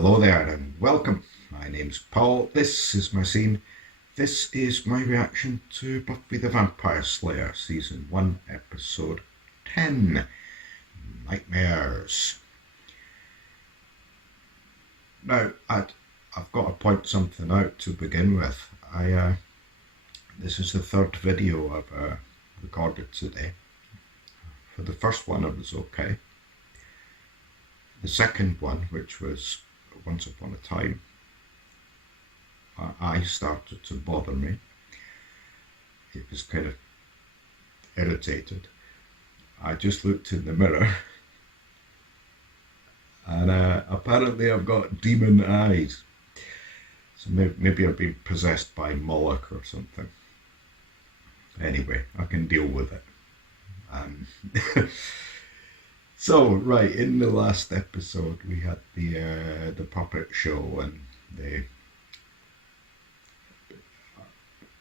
Hello there and welcome. My name's Paul. This is my scene. This is my reaction to Buffy the Vampire Slayer Season 1 Episode 10, Nightmares. Now, I've got to point something out to begin with. This is the third video I've recorded today. For the first one it was okay. The second one, which was Once Upon a Time, I started to bother me. It was kind of irritated. I just looked in the mirror and apparently I've got demon eyes. So maybe I've been possessed by Moloch or something. Anyway, I can deal with it. So, right, in the last episode we had the puppet show and it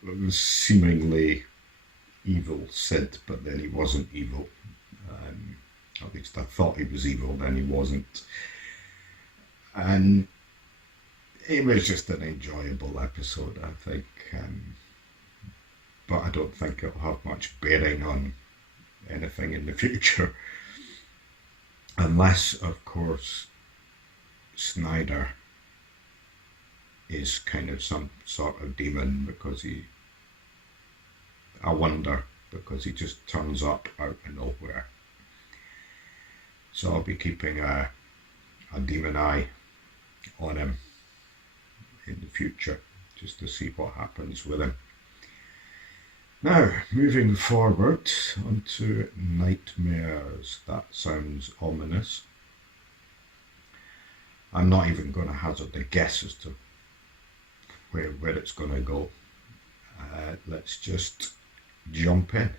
was seemingly evil Sid, but then he wasn't evil. At least I thought he was evil, then he wasn't. And it was just an enjoyable episode, I think. But I don't think it'll have much bearing on anything in the future. Unless, of course, Snyder is kind of some sort of demon because I wonder, because he just turns up out of nowhere. So I'll be keeping a demon eye on him in the future, just to see what happens with him. Now, moving forward onto Nightmares. That sounds ominous. I'm not even going to hazard a guess as to where it's going to go. Let's just jump in.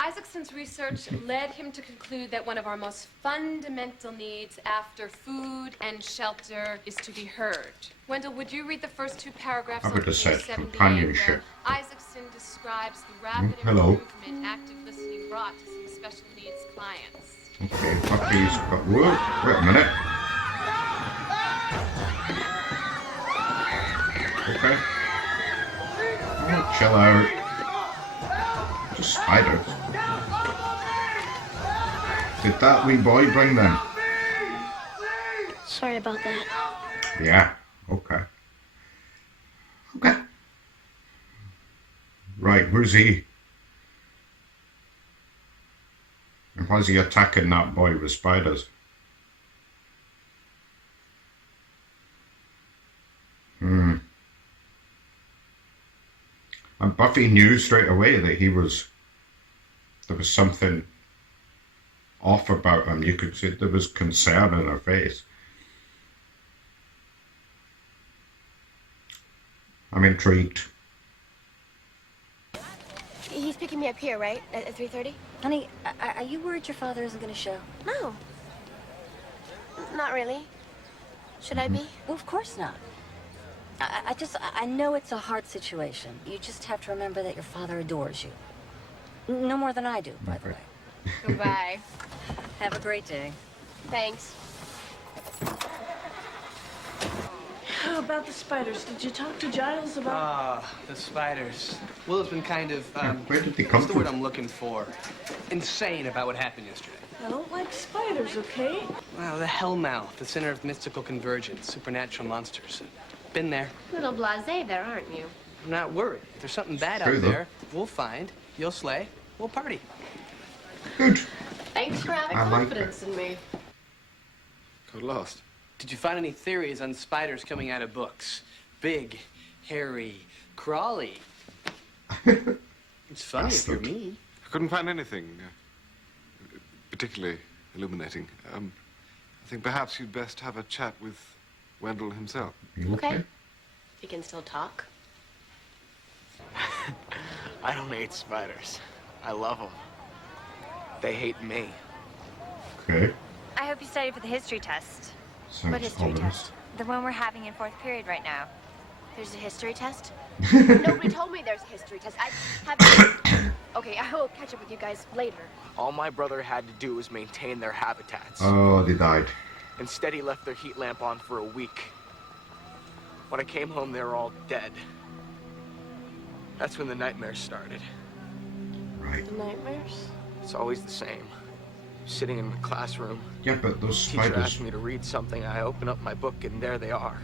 Isaacson's research led him to conclude that one of our most fundamental needs after food and shelter is to be heard. Wendell, would you read the first two paragraphs I on would have page said 78 companionship. where Isaacson describes the rapid Hello. improvement active listening brought to some special needs clients. Okay, Buffy's got... Whoa, wait a minute. Okay. Oh, chill out. Just spiders. Did that wee boy bring them? Sorry about that. Yeah, okay. Okay. Right, where's he? And why's he attacking that boy with spiders? And Buffy knew straight away that there was something off about him. You could see there was concern in her face. I'm intrigued. He's picking me up here, right? At 3:30? Honey, are you worried your father isn't going to show? No. Not really. Should I be? Well, of course not. I know it's a hard situation. You just have to remember that your father adores you. No more than I do, by the way. Goodbye. Have a great day. Thanks. How about the spiders? Did you talk to Giles about... The spiders. Will's been kind of, Where did they come what's the word from? I'm looking for? Insane about what happened yesterday. I don't like spiders, okay? Wow, the Hellmouth, the center of mystical convergence, supernatural monsters. Been there. Little blasé there, aren't you? I'm not worried. If there's something bad True, out though. there, we'll find, you'll slay, we'll party. Good. Thanks for having I like confidence in me. Got lost. Did you find any theories on spiders coming out of books? Big, hairy, crawly. It's funny if you're Bastard. me. I couldn't find anything particularly illuminating. I think perhaps you'd best have a chat with Wendell himself. You okay? We can still talk. I don't hate spiders. I love them. They hate me. Okay. I hope you studied for the history test. Sounds What history ominous. test? The one we're having in fourth period right now. There's a history test? Nobody told me there's a history test. I have... Okay, I will catch up with you guys later. All my brother had to do was maintain their habitats. Oh, they died. Instead, he left their heat lamp on for a week. When I came home, they were all dead. That's when the nightmares started. Right. The nightmares? It's always the same. Sitting in the classroom. Yeah, but those Teacher spiders, asked me to read something. I open up my book, and there they are,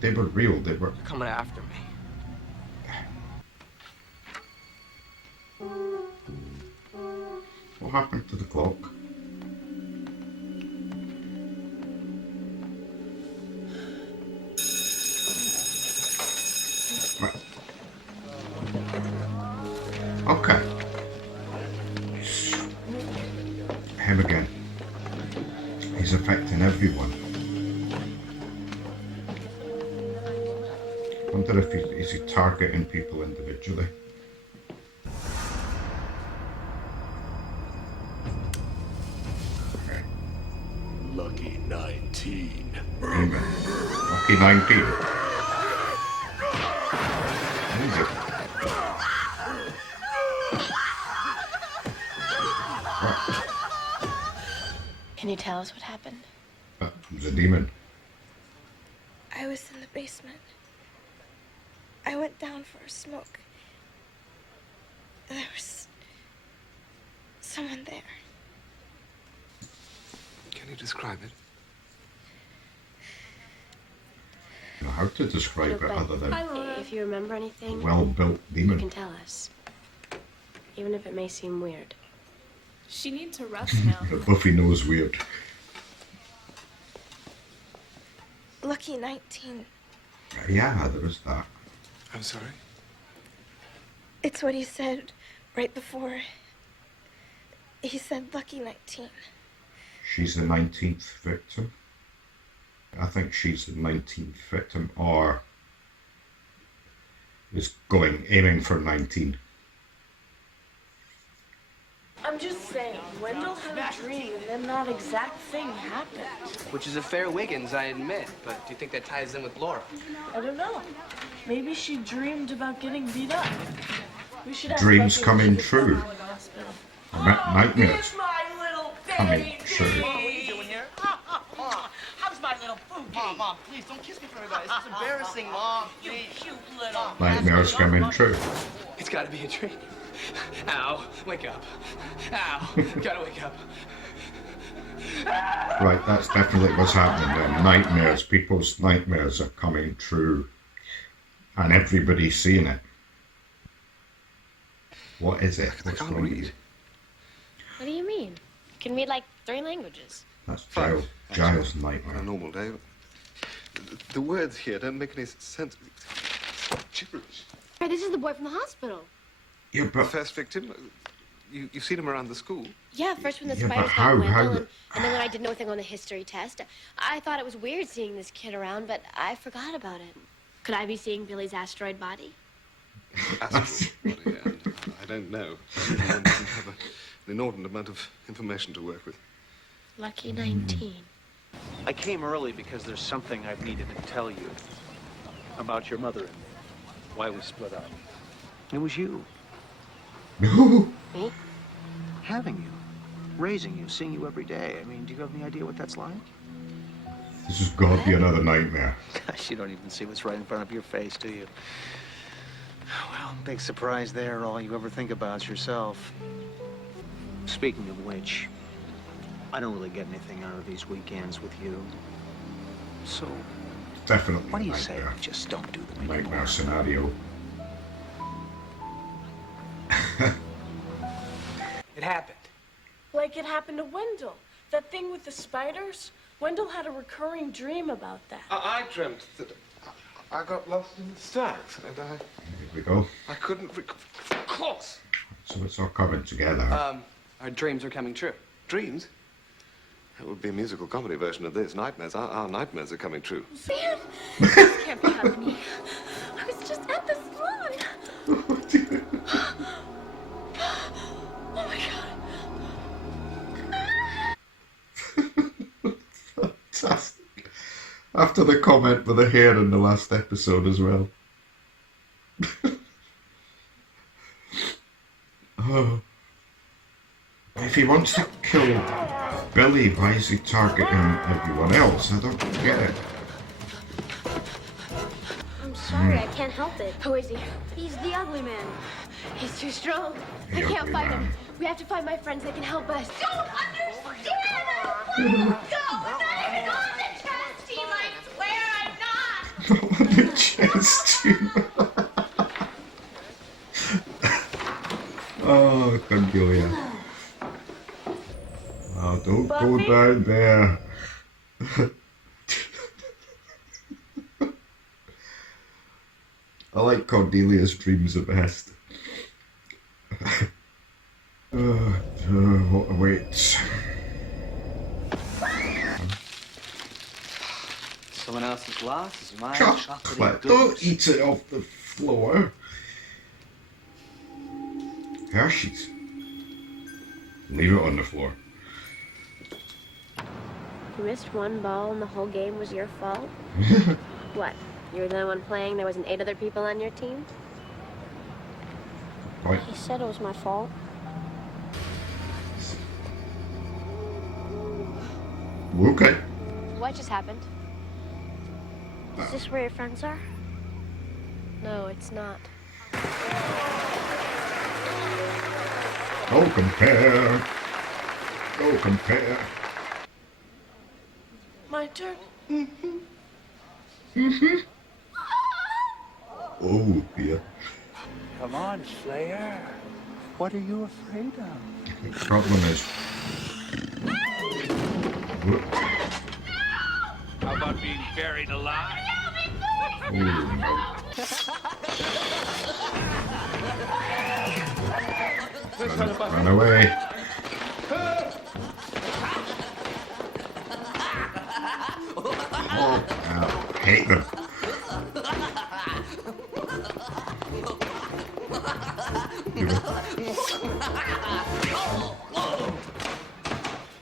they were real. They were. coming after me. What happened to the clock? Right. Okay. Him again. He's affecting everyone. Wonder if is he targeting people individually? Okay. Lucky 19. Demon. Lucky 19. Easy. Right. Can you tell us what happened? That was a demon. I was in the basement. I went down for a smoke. There was someone there. Can you describe it? How to describe it other than If you remember anything, well-built you demon? can tell us. Even if it may seem weird. She needs a rest now. The Buffy knows weird. Lucky 19. Yeah, there is that. I'm sorry? It's what he said right before. He said Lucky 19. She's the 19th victim. I think she's the 19th victim, or is aiming for 19. I'm just saying, Wendell had a dream and then that exact thing happened. Which is a fair Wiggins, I admit. But do you think that ties in with Laura? I don't know. Maybe she dreamed about getting beat up. We should ask Dreams Buffy coming when she gets true. home from the hospital. Nightmares My little coming true. What are you doing here? How's my little boogie? Mom, please don't kiss me for everybody. This is embarrassing, Mom. You cute little. Nightmares coming true. It's gotta be a dream. Ow, wake up. Ow, gotta wake up. Right, that's definitely what's happening there. Nightmares, people's nightmares are coming true. And everybody's seeing it. What is it? I What's can't going on? read. What do you mean? You can read like 3 languages. That's Five, Giles' On a nightmare. normal day. The words here don't make any sense. It's gibberish. Hey, this is the boy from the hospital. Yeah, The but first victim, you've seen him around the school. Yeah, first when the Yeah, but spiders how- got Wendell, how- and then when I did nothing on the history test. I thought it was weird seeing this kid around, but I forgot about it. Could I be seeing Billy's asteroid body? Astral body, and I don't know. One doesn't have an inordinate amount of information to work with. Lucky 19. I came early because there's something I've needed to tell you about your mother and why we split up. It was you. no. Me? Having you. Raising you, seeing you every day. I mean, do you have any idea what that's like? This has got to be another nightmare. Gosh, you don't even see what's right in front of your face, do you? Well, big surprise there. All you ever think about is yourself. Speaking of which, I don't really get anything out of these weekends with you. So, Definitely what a do you say nightmare. we just don't do them Nightmare anymore? scenario. It happened. Like it happened to Wendell. That thing with the spiders? Wendell had a recurring dream about that. I dreamt that I got lost in the stacks, and Here we go. I couldn't. Of course. So it's all coming together. Our dreams are coming true. Dreams? That would be a musical comedy version of this. Nightmares. Our nightmares are coming true. Man, this can't be happening. I was just at the salon. Oh my god. Fantastic. After the comment with the hair in the last episode as well. Oh. If he wants to kill Billy, why is he targeting everyone else? I don't get it. I'm sorry, I can't help it. Who is he? He's the ugly man. He's too strong. The I can't ugly fight man. him. We have to find my friends that can help us. Don't understand! I won't go! I'm not even on the chess team, I swear I'm not! Not on the chest team. Oh, Cordelia. Oh, don't go down there. I like Cordelia's dreams the best. What awaits? Someone else's loss is my Chocolate. chocolatey Don't goodness. eat it off the floor. Hershey's. Leave it on the floor. You missed one ball and the whole game was your fault? What? You were the one playing, there wasn't 8 other people on your team? Right. He said it was my fault. Okay. What just happened? Is this where your friends are? No, it's not. Go compare. Go compare. My turn. Oh, yeah. Come on, Slayer. What are you afraid of? The problem is. How about being buried alive? Oh, no. Run away. Oh, I hate them.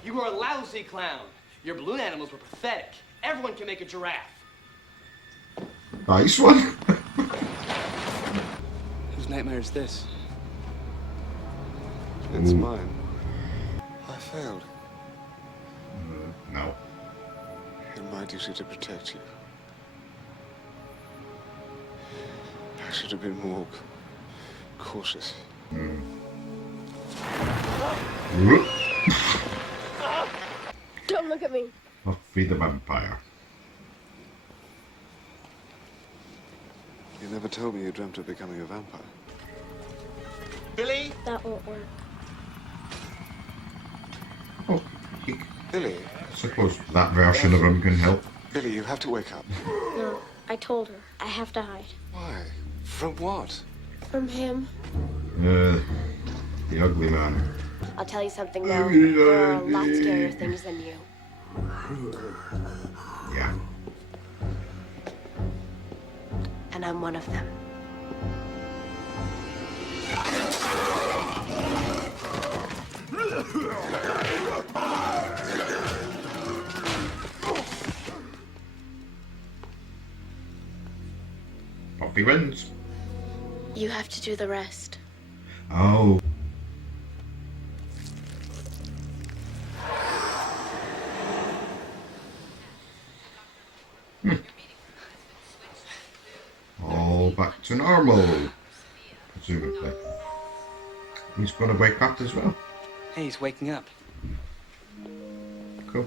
You were a lousy clown. Your balloon animals were pathetic. Everyone can make a giraffe. Nice one. Whose nightmare is this? It's mine. I failed. No. In my duty to protect you. I should have been more cautious. Don't look at me. Buffy the vampire. You never told me you dreamt of becoming a vampire. Billy? That won't work. Oh, Billy. I suppose that version of him can help. Billy, you have to wake up. No, I told her. I have to hide. Why? From what? From him. The ugly man. I'll tell you something, though. There are a lot scarier things than you. Yeah. And I'm one of them. Buffy wins. You have to do the rest. Oh. All back to normal. Presumably. He's going to wake up as well. Hey, he's waking up. Cool.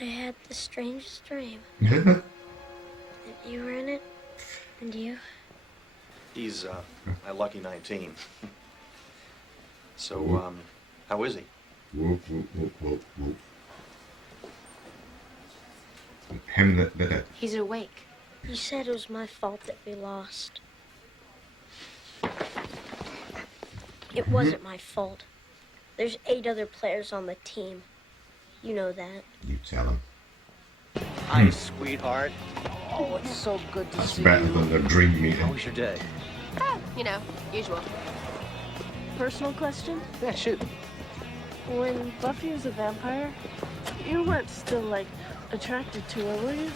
I had the strangest dream. That you were in it, and you. He's my lucky 19. So, how is he? Whoop, whoop, whoop, whoop, whoop. Him that did it. He's awake. You said it was my fault that we lost. It wasn't my fault. There's 8 other players on the team. You know that. You tell him. Hi, sweetheart. Oh, it's so good to That's see better you. than the dream meeting. How was your day? Oh, you know, usual. Personal question? Yeah, shoot. When Buffy was a vampire, you weren't still, like, attracted to her, were you?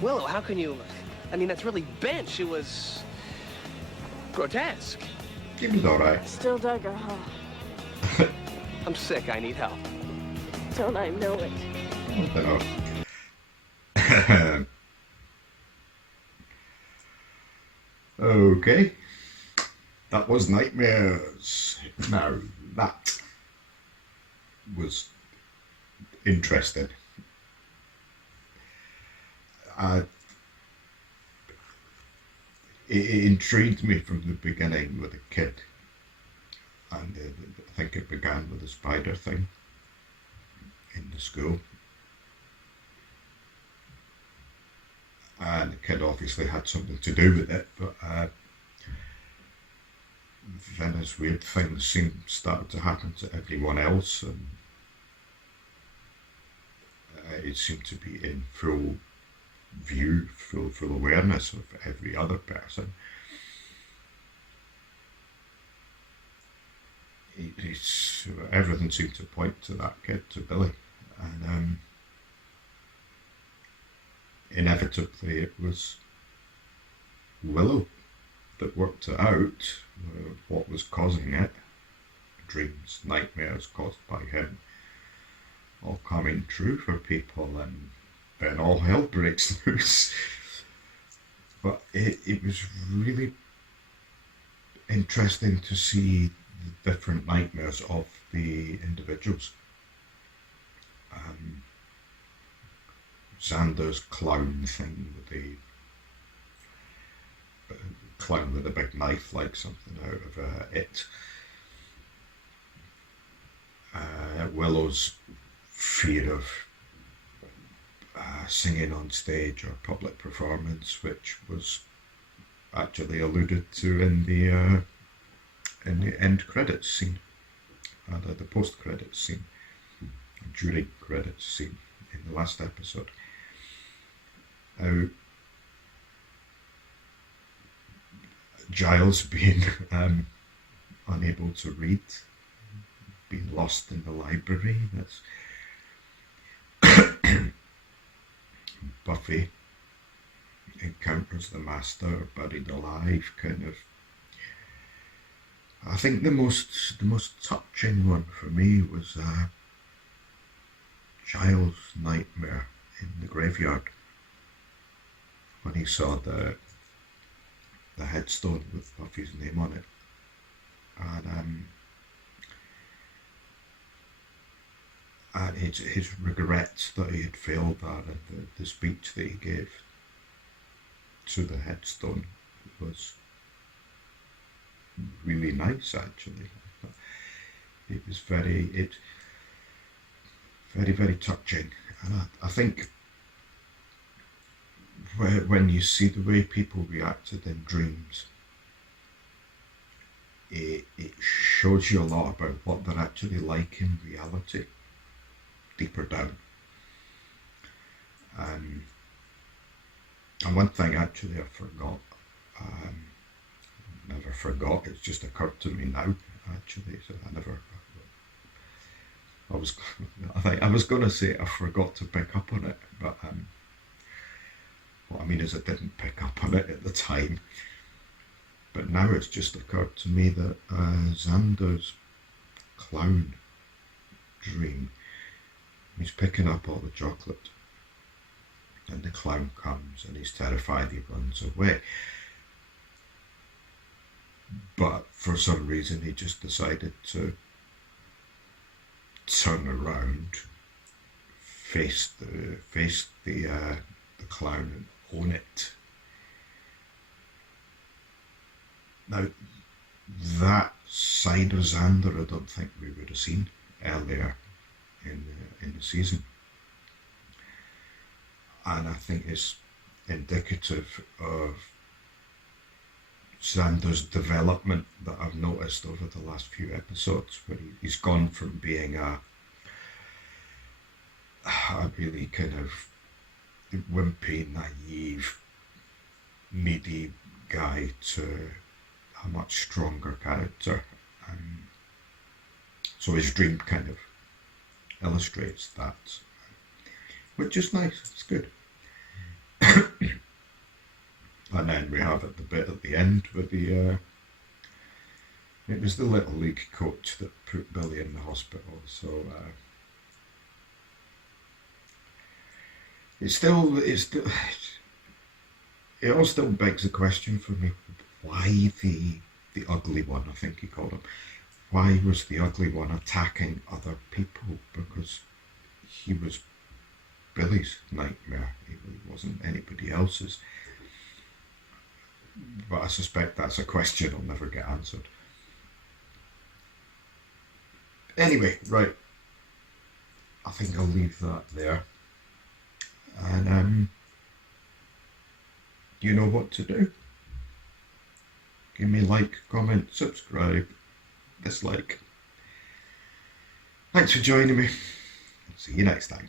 Willow, how can you... I mean, that's really bench. It was... grotesque. He was alright. Still dug her, huh? I'm sick. I need help. Don't I know it? Okay. That was Nightmares. Now, that was interesting. It intrigued me from the beginning with a kid. And I think it began with the spider thing in the school. And the kid obviously had something to do with it, but then as weird things started to happen to everyone else, and it seemed to be in full view, full awareness of every other person. Everything seemed to point to that kid, to Billy, and inevitably it was Willow that worked it out, what was causing it. Dreams, nightmares caused by him, all coming true for people, and then all hell breaks loose. But it was really interesting to see the different nightmares of the individuals. Xander's clown thing with the clown with a big knife, like something out of It. Willow's fear of singing on stage or public performance, which was actually alluded to in the end credits scene, the post credits scene, during credits scene in the last episode. Giles being unable to read, being lost in the library. That's Buffy encounters the Master buried alive. Kind of. I think the most touching one for me was Giles' nightmare in the graveyard, when he saw the headstone with Buffy's name on it, and his regrets that he had failed that, and the speech that he gave to the headstone was really nice, actually. It was very touching, and I think when you see the way people reacted in dreams, it shows you a lot about what they're actually like in reality, deeper down. And one thing actually I forgot, never forgot, it's just occurred to me now, actually, so I was going to say I forgot to pick up on it, but what I mean is I didn't pick up on it at the time. But now it's just occurred to me that Xander's clown dream, he's picking up all the chocolate, and the clown comes and he's terrified, he runs away. But for some reason he just decided to turn around, face the clown and own it. Now, that side of Xander I don't think we would have seen earlier in the season, and I think it's indicative of Xander's development that I've noticed over the last few episodes, where he's gone from being a really kind of wimpy, naive, needy guy to a much stronger character. So his dream kind of illustrates that, which is nice, it's good. And then we have the bit at the end with the It was the Little League coach that put Billy in the hospital, so it all still begs the question for me, why the ugly one, I think he called him, why was the ugly one attacking other people? Because he was Billy's nightmare, he wasn't anybody else's. But I suspect that's a question I'll never get answered. Anyway, right, I think I'll leave that there. And you know what to do. Give me a like, comment, subscribe, dislike. Thanks for joining me. See you next time.